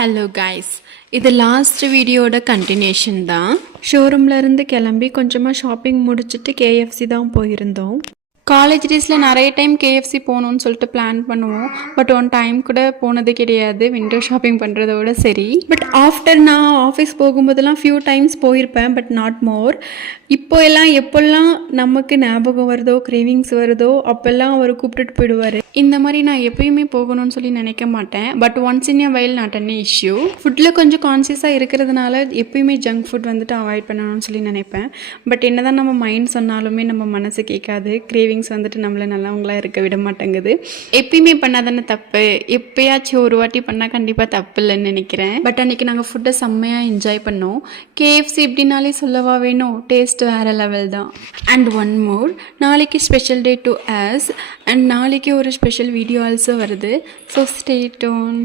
Hello guys, இது last வீடியோட continuation தான். ஷோரூம்லேருந்து கிளம்பி கொஞ்சமாக ஷாப்பிங் முடிச்சுட்டு கேஎஃப்சி தான் போயிருந்தோம். காலேஜ் டேஸில் நிறைய டைம் கேஎஃப்சி போகணுன்னு சொல்லிட்டு பிளான் பண்ணுவோம். பட் ஒன் டைம் கூட போனது கிடையாது, விண்டோ ஷாப்பிங் பண்ணுறதோட சரி. பட் ஆஃப்டர் நான் ஆஃபீஸ் போகும்போதெல்லாம் ஃபியூ டைம்ஸ் போயிருப்பேன், பட் நாட் மோர். இப்போ எல்லாம் எப்போல்லாம் நமக்கு ஞாபகம் வருதோ, கிரேவிங்ஸ் வருதோ, அப்போல்லாம் அவர் கூப்பிட்டுட்டு போயிடுவார். இந்த மாதிரி நான் எப்பயுமே போகணும்னு சொல்லி நினைக்க மாட்டேன். But once in a while not an issue. ஃபுட்டில் கொஞ்சம் கான்சியஸாக இருக்கிறதுனால எப்பயுமே ஜங்க் ஃபுட் வந்துட்டு அவாய்ட் பண்ணணும்னு சொல்லி நினைப்பேன். பட் என்ன தான் நம்ம மைண்ட் சொன்னாலுமே நம்ம மனசு கேட்காது. கிரேவிங்ஸ் வந்துட்டு நம்மளை நல்லவங்களாக இருக்க விட மாட்டேங்குது. எப்பயுமே பண்ணாதானே தப்பு, எப்பயாச்சும் ஒரு வாட்டி பண்ணால் கண்டிப்பாக தப்பு இல்லைன்னு நினைக்கிறேன். பட் அன்றைக்கி நாங்கள் ஃபுட்டை செம்மையாக என்ஜாய் பண்ணோம். கேஎஃப்சி எப்படினாலே சொல்லவா வேணும், டேஸ்ட் வேறு லெவல் தான். அண்ட் ஒன் மோர், நாளைக்கு special day to us. And நாளைக்கு ஒரு ஸ்பெஷல் வீடியோ ஆல்சோ வருது. So stay tune.